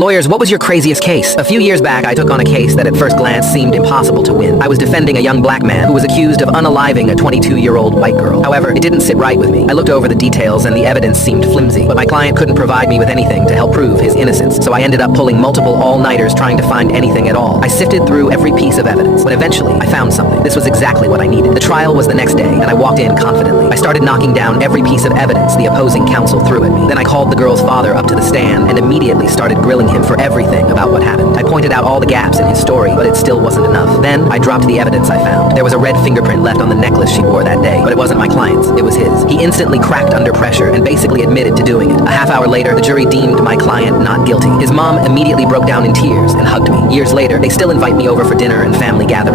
Lawyers, what was your craziest case? A few years back, I took on a case that at first glance seemed impossible to win. I was defending a young black man who was accused of unaliving a 22-year-old white girl. However, it didn't sit right with me. I looked over the details and the evidence seemed flimsy, but my client couldn't provide me with anything to help prove his innocence, so I ended up pulling multiple all-nighters trying to find anything at all. I sifted through every piece of evidence, but eventually I found something. This was exactly what I needed. The trial was the next day, and I walked in confidently. I started knocking down every piece of evidence the opposing counsel threw at me. Then I called the girl's father up to the stand and immediately started grilling him for everything about what happened. I pointed out all the gaps in his story, but it still wasn't enough. Then I dropped the evidence I found. There was a red fingerprint left on the necklace she wore that day, but it wasn't my client's, it was his. He instantly cracked under pressure and basically admitted to doing it. A half hour later, the jury deemed my client not guilty. His mom immediately broke down in tears and hugged me. Years later, they still invite me over for dinner and family gatherings.